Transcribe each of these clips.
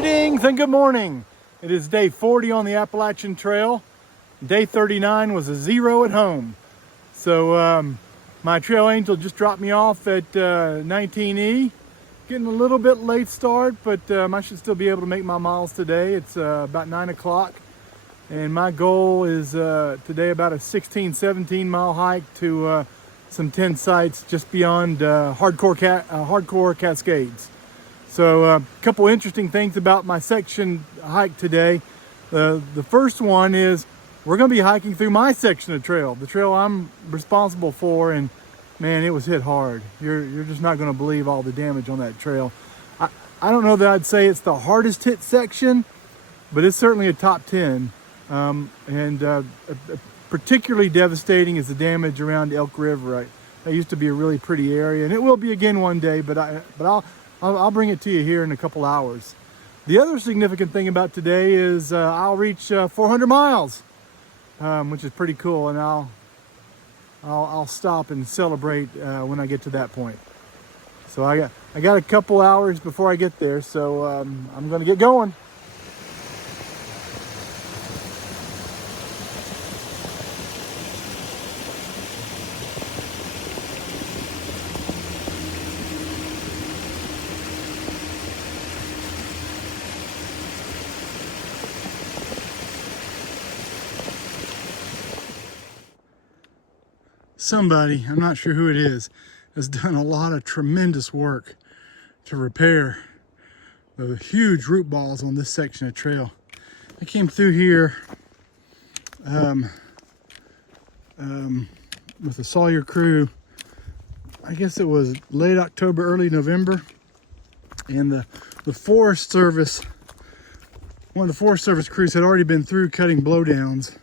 Greetings and good morning. It is day 40 on the Appalachian Trail. Day 39 was a 0 at home. So my trail angel just dropped me off at 19E. Getting a little bit late start, but I should still be able to make my miles today. It's about 9 o'clock. And my goal is today about a 16, 17 mile hike to some 10 sites just beyond hardcore Cascades. So a couple interesting things about my section hike today. The first one is we're going to be hiking through my section of trail, the trail I'm responsible for, and man, it was hit hard. You're just not going to believe all the damage on that trail. I don't know that I'd say it's the hardest hit section, but it's certainly a top 10. Particularly devastating is the damage around Elk River. That used to be a really pretty area, and it will be again one day, but I'll bring it to you here in a couple hours. The other significant thing about today is I'll reach 400 miles, which is pretty cool, and I'll stop and celebrate when I get to that point. So I got a couple hours before I get there, so I'm going to get going. Somebody, I'm not sure who it is, has done a lot of tremendous work to repair the huge root balls on this section of trail. I came through here with the Sawyer crew. I guess it was late October, early November, and the Forest Service, one of the Forest Service crews had already been through cutting blowdowns.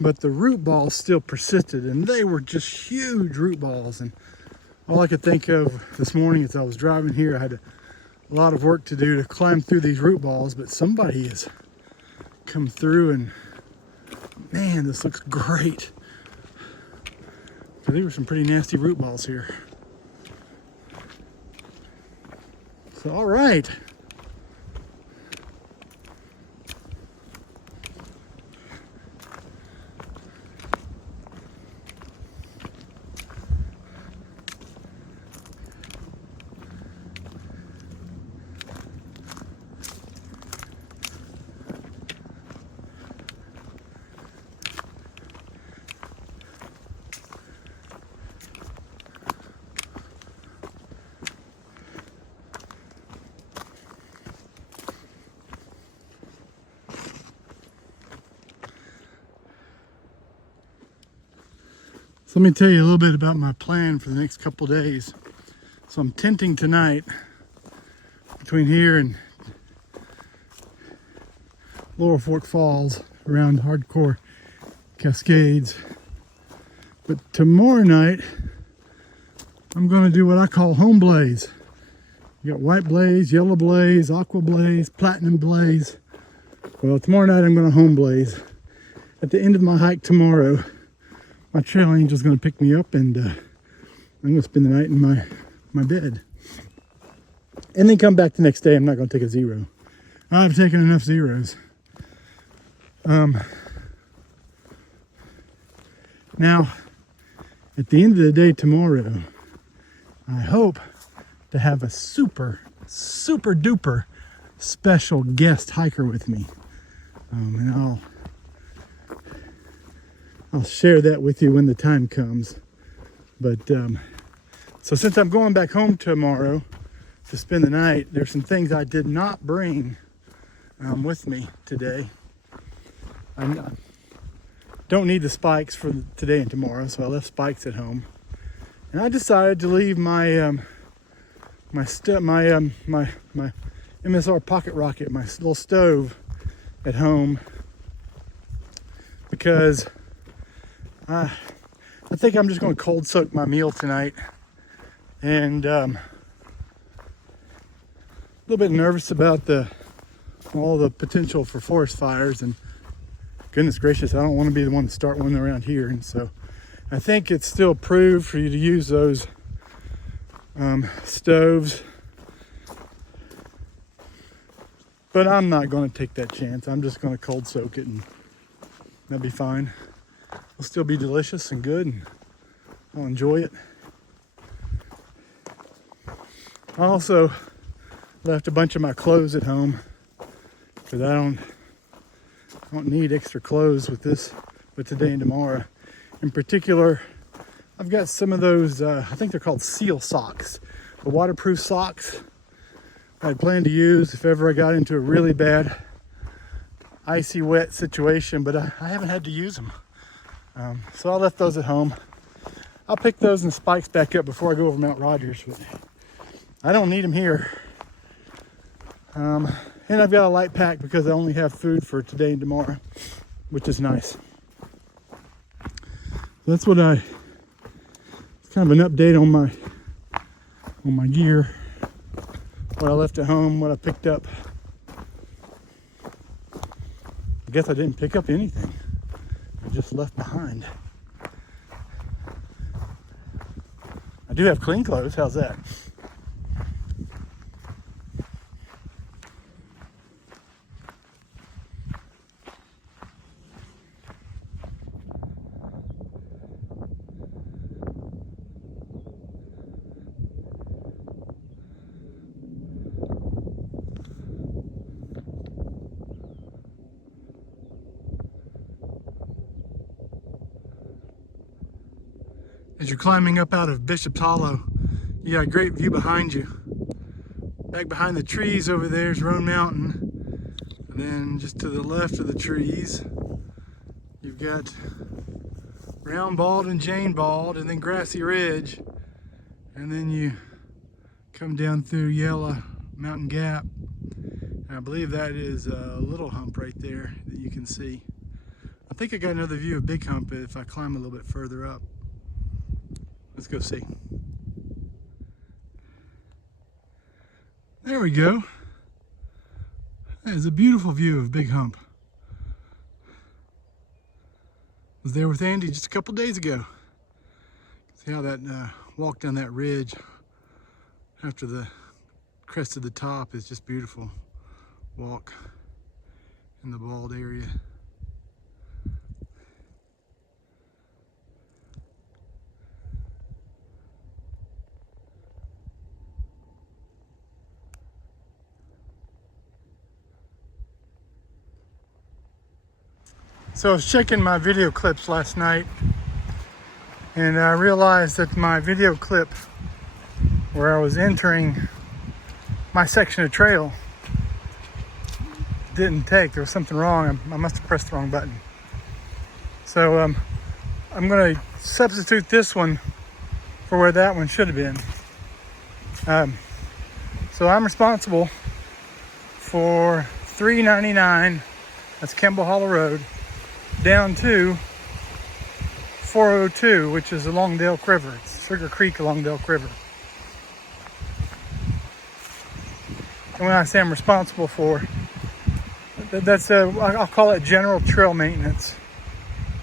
But the root balls still persisted, and they were just huge root balls. And all I could think of this morning as I was driving here, I had a lot of work to do to climb through these root balls, but somebody has come through, and man, this looks great. There were some pretty nasty root balls here. So, all right. So let me tell you a little bit about my plan for the next couple days. So I'm tenting tonight between here and Lower Fork Falls around hardcore Cascades. But tomorrow night, I'm going to do what I call home blaze. You got white blaze, yellow blaze, aqua blaze, platinum blaze. Well, tomorrow night I'm going to home blaze. At the end of my hike tomorrow, my trail angel's going to pick me up, and I'm going to spend the night in my bed. And then come back the next day. I'm not going to take a 0. I've taken enough 0s. Now, at the end of the day tomorrow, I hope to have a super, super duper special guest hiker with me. And I'll share that with you when the time comes. But so since I'm going back home tomorrow to spend the night, there's some things I did not bring with me today. I don't need the spikes for today and tomorrow, so I left spikes at home. And I decided to leave my my MSR pocket rocket, my little stove, at home, because I think I'm just going to cold soak my meal tonight, and a little bit nervous about all the potential for forest fires, and goodness gracious, I don't want to be the one to start one around here. And so I think it's still approved for you to use those stoves But I'm not going to take that chance. I'm just going to cold soak it and that'll be fine. It'll still be delicious and good and I'll enjoy it. I also left a bunch of my clothes at home because I don't need extra clothes with today and tomorrow. In particular, I've got some of those, I think they're called seal socks, the waterproof socks I planned to use if ever I got into a really bad icy wet situation, but I haven't had to use them. So I left those at home. I'll pick those and spikes back up before I go over Mount Rogers, but I don't need them here. And I've got a light pack because I only have food for today and tomorrow, which is nice. That's what it's kind of an update on my gear, what I left at home, what I picked up. I guess I didn't pick up anything. I just left behind. I do have clean clothes. How's that? As you're climbing up out of Bishop's Hollow, you got a great view behind you. Back behind the trees over there is Roan Mountain. And then just to the left of the trees, you've got Round Bald and Jane Bald, and then Grassy Ridge. And then you come down through Yellow Mountain Gap. And I believe that is a little hump right there that you can see. I think I got another view of Big Hump if I climb a little bit further up. Let's go see. There we go. That is a beautiful view of Big Hump. I was there with Andy just a couple days ago. See how that walk down that ridge after the crest of the top is just beautiful. Walk in the bald area. So I was checking my video clips last night and I realized that my video clip where I was entering my section of trail didn't take. There was something wrong. I must have pressed the wrong button. So I'm going to substitute this one for where that one should have been. So I'm responsible for $3.99, that's Campbell Hollow Rd, down to 402, which is along the Elk River. It's Sugar Creek along the Elk River. And when I say I'm responsible for, that's I'll call it general trail maintenance.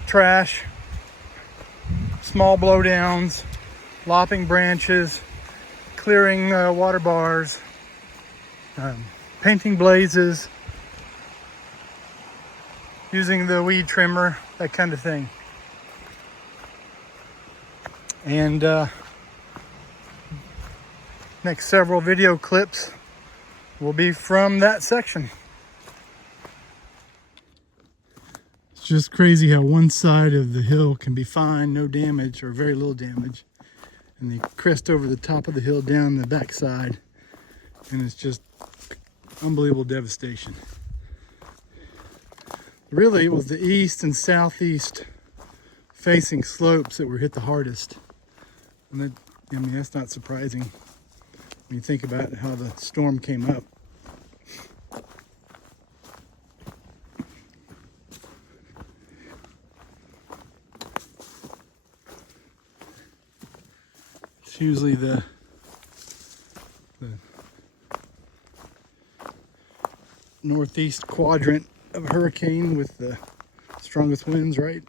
Trash, small blowdowns, lopping branches, clearing water bars, painting blazes, using the weed trimmer, that kind of thing. And next several video clips will be from that section. It's just crazy how one side of the hill can be fine, no damage or very little damage, and they crest over the top of the hill down the back side, and it's just unbelievable devastation. Really, it was the east and southeast facing slopes that were hit the hardest. And that, I mean, that's not surprising when you think about how the storm came up. It's usually the northeast quadrant of a hurricane with the strongest winds, right?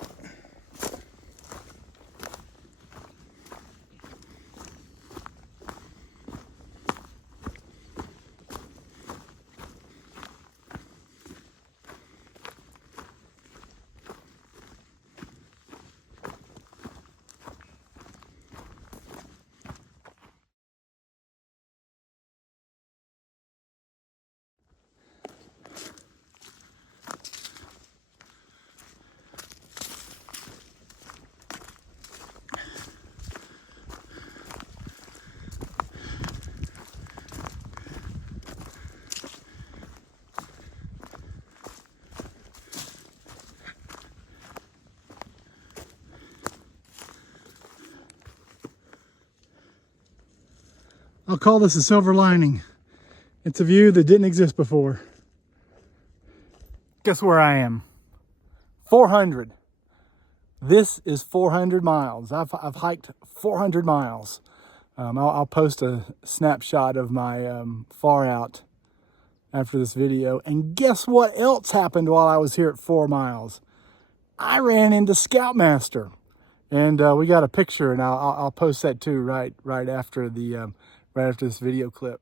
I'll call this a silver lining. It's a view that didn't exist before. Guess where I am? 400. This is 400 miles. I've hiked 400 miles. I'll post a snapshot of my far out after this video. And guess what else happened while I was here at 4 miles? I ran into Scoutmaster. And we got a picture, and I'll post that too right after the right after this video clip.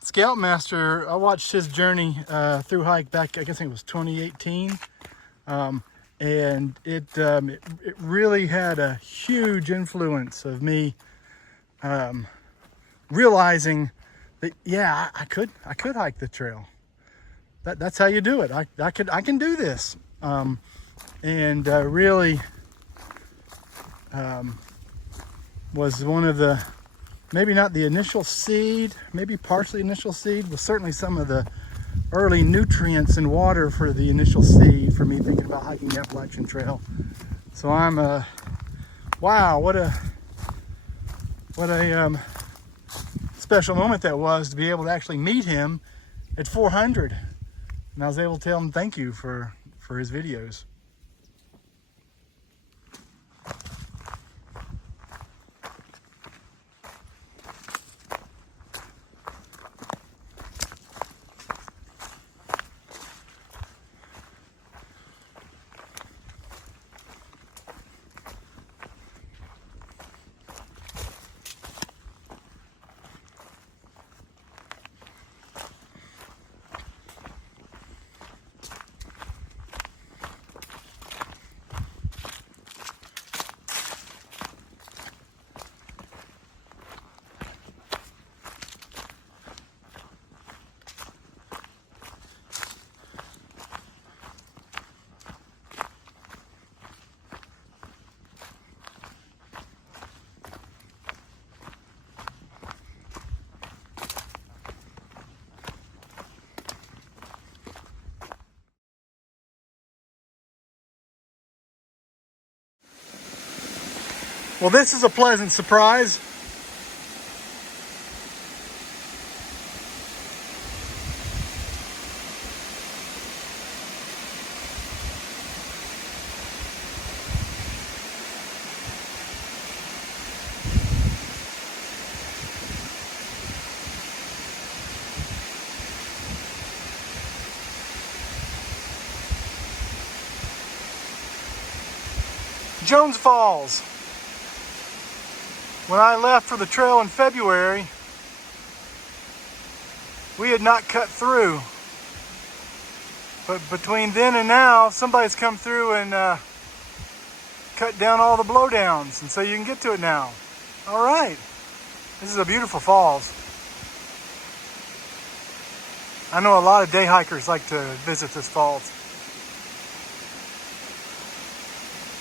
Scoutmaster, I watched his journey through hike back, I guess it was 2018. And it really had a huge influence of me realizing that, yeah, I could hike the trail. That's how you do it. I can do this. Really was one of the, maybe not the initial seed, maybe partially initial seed, was certainly some of the early nutrients and water for the initial seed for me thinking about hiking the Appalachian Trail. So I'm wow, what a special moment that was to be able to actually meet him at 400, and I was able to tell him thank you for his videos. Well, this is a pleasant surprise. Jones Falls. When I left for the trail in February, we had not cut through. But between then and now, somebody's come through and cut down all the blowdowns, and so you can get to it now. All right, this is a beautiful falls. I know a lot of day hikers like to visit this falls.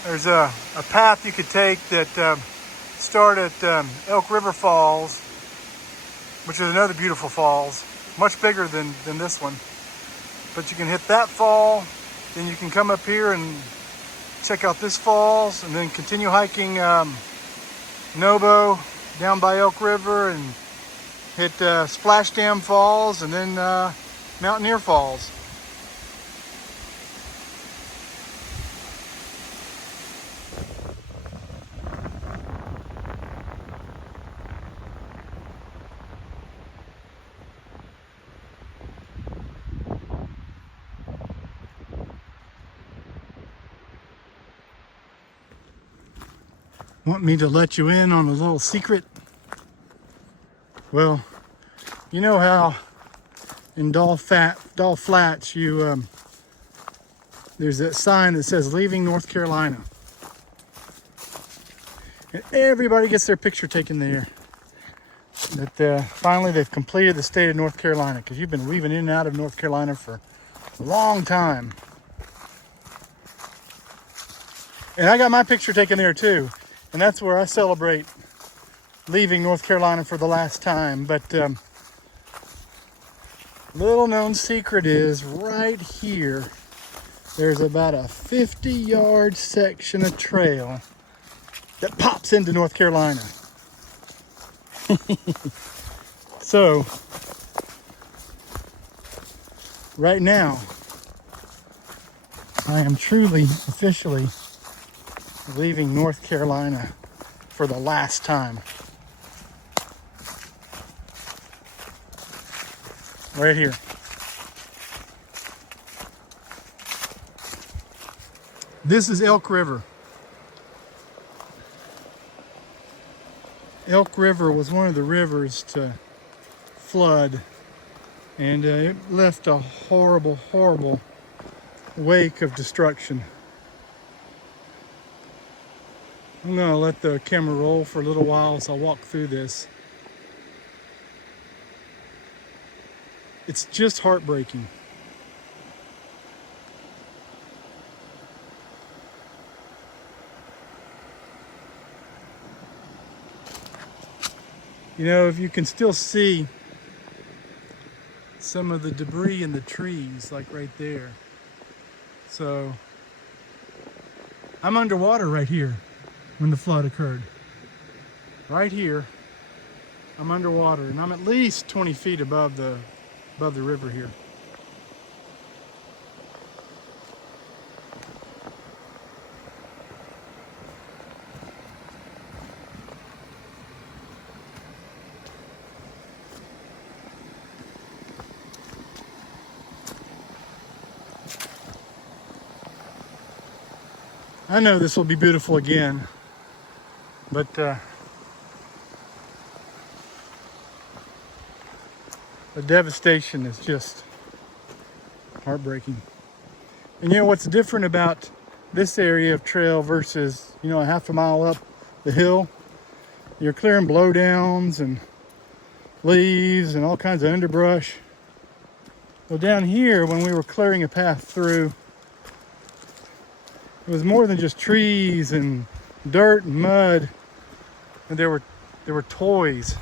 There's a path you could take that start at Elk River Falls, which is another beautiful falls, much bigger than this one. But you can hit that fall, then you can come up here and check out this falls, and then continue hiking Nobo down by Elk River and hit Splash Dam Falls, and then Mountaineer Falls. Want me to let you in on a little secret? Well, you know how in Doll Flats there's that sign that says leaving North Carolina, and everybody gets their picture taken there. That finally they've completed the state of North Carolina, because you've been weaving in and out of North Carolina for a long time. And I got my picture taken there too. And that's where I celebrate leaving North Carolina for the last time. But Little known secret is right here, there's about a 50-yard section of trail that pops into North Carolina. So, right now, I am truly, officially leaving North Carolina for the last time. Right here. This is Elk River. Elk River was one of the rivers to flood, and it left a horrible, horrible wake of destruction. I'm going to let the camera roll for a little while as I walk through this. It's just heartbreaking. You know, if you can still see some of the debris in the trees, like right there. So, I'm underwater right here when the flood occurred. Right here, I'm underwater, and I'm at least 20 feet above the river here. I know this will be beautiful again, but the devastation is just heartbreaking. And you know what's different about this area of trail versus, you know, a half a mile up the hill? You're clearing blowdowns and leaves and all kinds of underbrush. Well, down here, when we were clearing a path through, it was more than just trees and dirt and mud. And there were toys,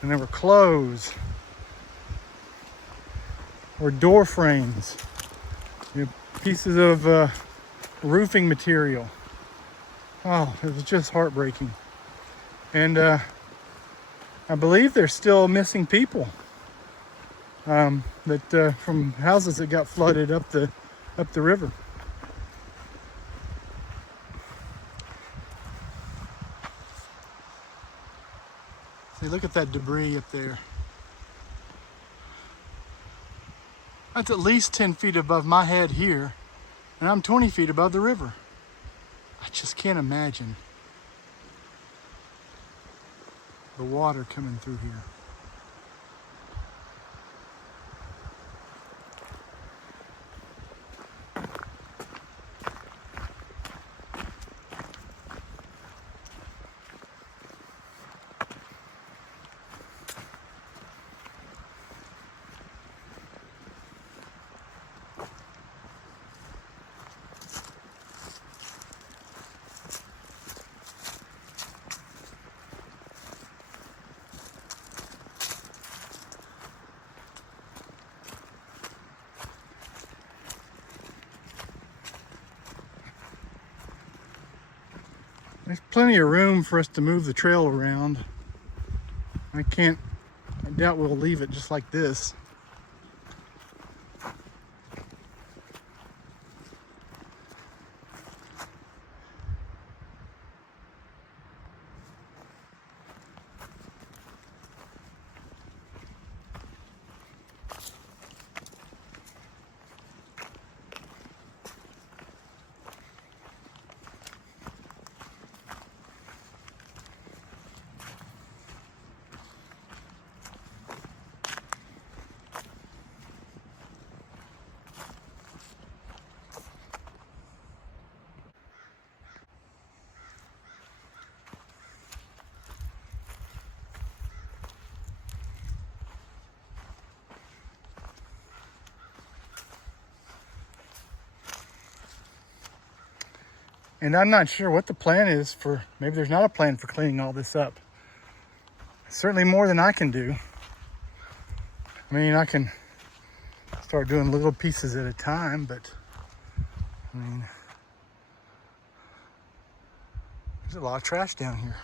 and there were clothes, or door frames, you know, pieces of roofing material. Oh, it was just heartbreaking. And I believe there's still missing people that from houses that got flooded up the river. See, look at that debris up there. That's at least 10 feet above my head here, and I'm 20 feet above the river. I just can't imagine the water coming through here. There's plenty of room for us to move the trail around. I doubt we'll leave it just like this. And I'm not sure what the plan is for, maybe there's not a plan for cleaning all this up. Certainly more than I can do. I mean, I can start doing little pieces at a time, but I mean, there's a lot of trash down here.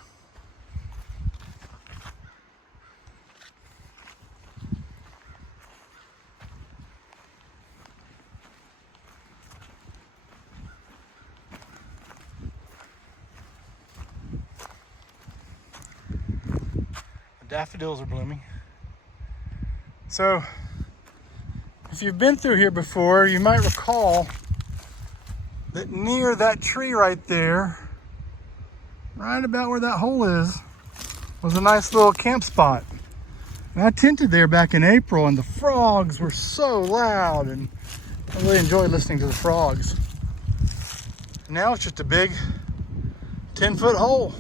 The daffodils are blooming. So, if you've been through here before, you might recall that near that tree right there, right about where that hole is, was a nice little camp spot. And I tented there back in April, and the frogs were so loud, and I really enjoyed listening to the frogs. Now it's just a big 10-foot hole.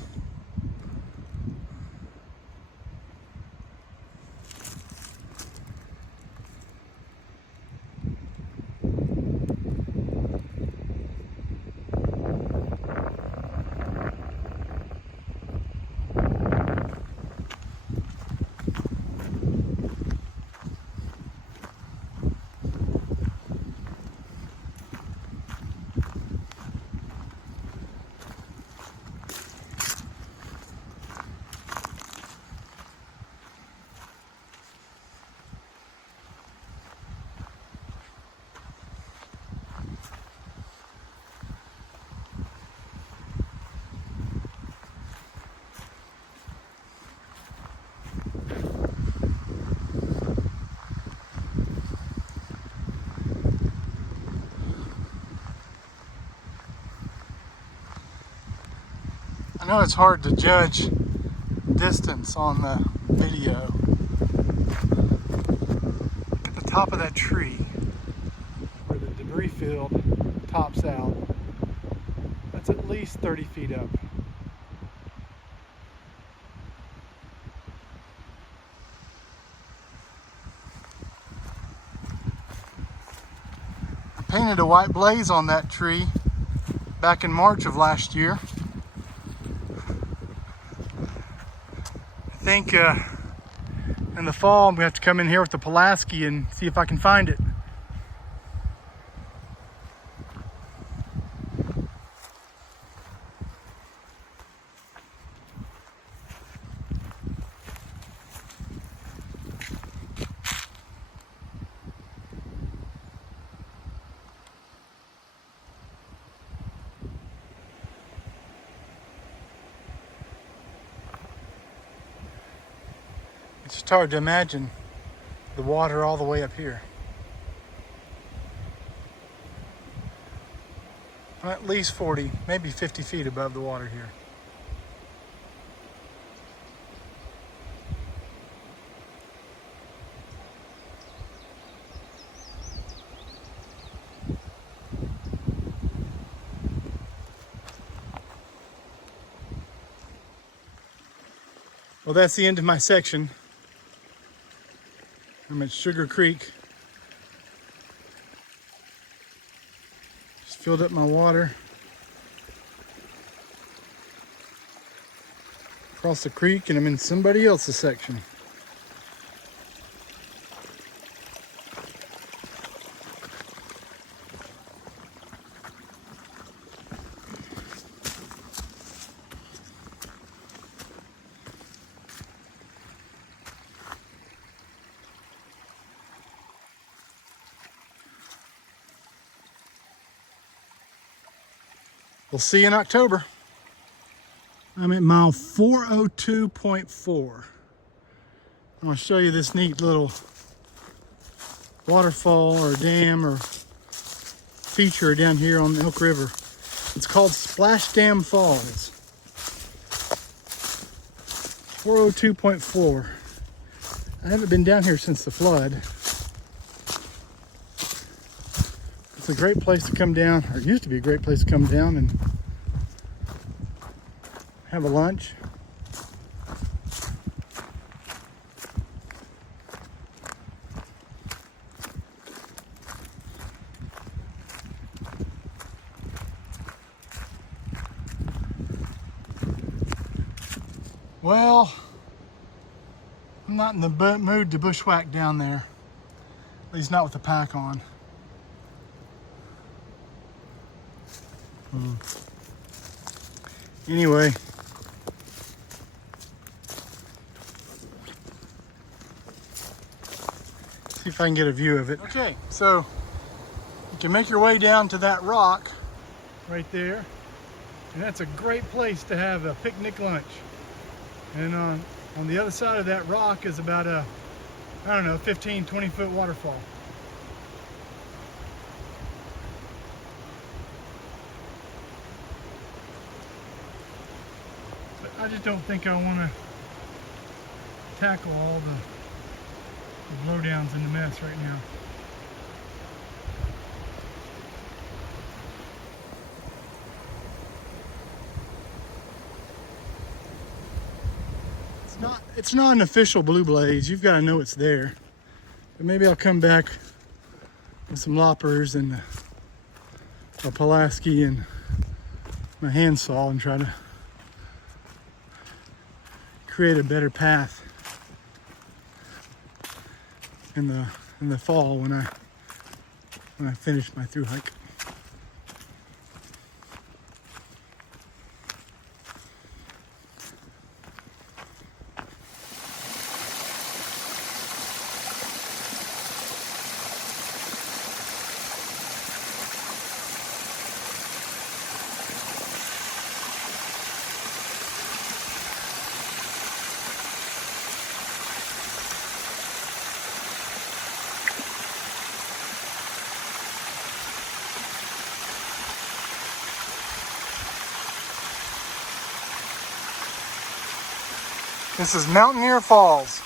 I know it's hard to judge distance on the video. At the top of that tree, where the debris field tops out, that's at least 30 feet up. I painted a white blaze on that tree back in March of last year. I think in the fall I'm going to have to come in here with the Pulaski and see if I can find it. It's just hard to imagine the water all the way up here. I'm at least 40, maybe 50 feet above the water here. Well, that's the end of my section. I'm at Sugar Creek. Just filled up my water. Across the creek, and I'm in somebody else's section. We'll see you in October. I'm at mile 402.4. I'm going to show you this neat little waterfall or dam or feature down here on the Elk River. It's called Splash Dam Falls. 402.4. I haven't been down here since the flood. It's a great place to come down, or it used to be a great place to come down and have a lunch. Well, I'm not in the mood to bushwhack down there. At least not with the pack on. Anyway, see if I can get a view of it. Okay, so you can make your way down to that rock right there, and that's a great place to have a picnic lunch. And on the other side of that rock is about a, I don't know, 15, 20-foot waterfall. But I just don't think I want to tackle all the blowdowns in the mess right now. It's not an official blue blaze. You've got to know it's there. But maybe I'll come back with some loppers and a Pulaski and my handsaw and try to create a better path in the fall when I finish my through hike. This is Mountaineer Falls.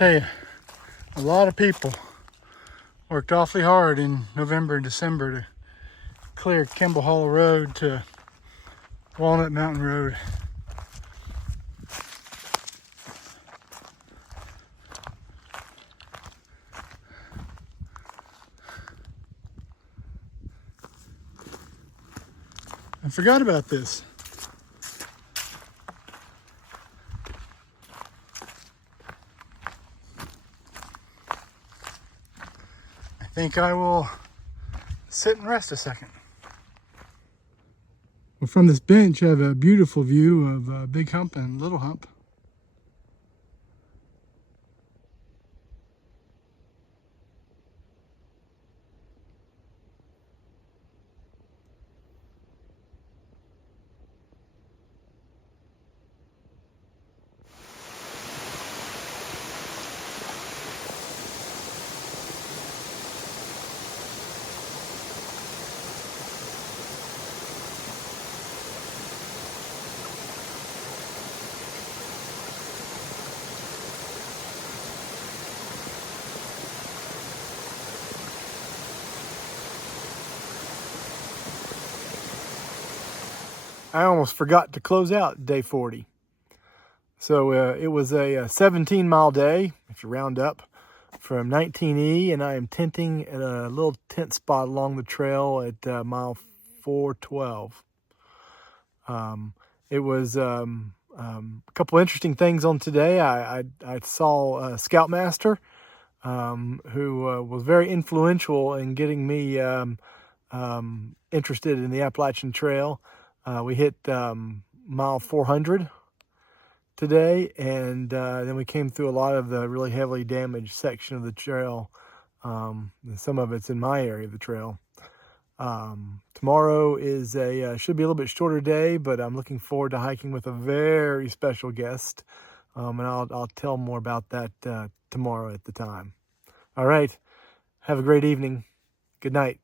Tell you, a lot of people worked awfully hard in November and December to clear Campbell Hollow Road to Walnut Mountain Rd. I forgot about this. I think I will sit and rest a second. Well, from this bench, I have a beautiful view of Big Hump and Little Hump. I almost forgot to close out day 40. So it was a 17-mile day, if you round up, from 19E, and I am tenting at a little tent spot along the trail at mile 412. It was a couple interesting things on today. I saw Scoutmaster, who was very influential in getting me interested in the Appalachian Trail. We hit mile 400 today, and then we came through a lot of the really heavily damaged section of the trail. Some of it's in my area of the trail. Tomorrow is should be a little bit shorter day, but I'm looking forward to hiking with a very special guest, and I'll tell more about that tomorrow at the time. All right, have a great evening. Good night.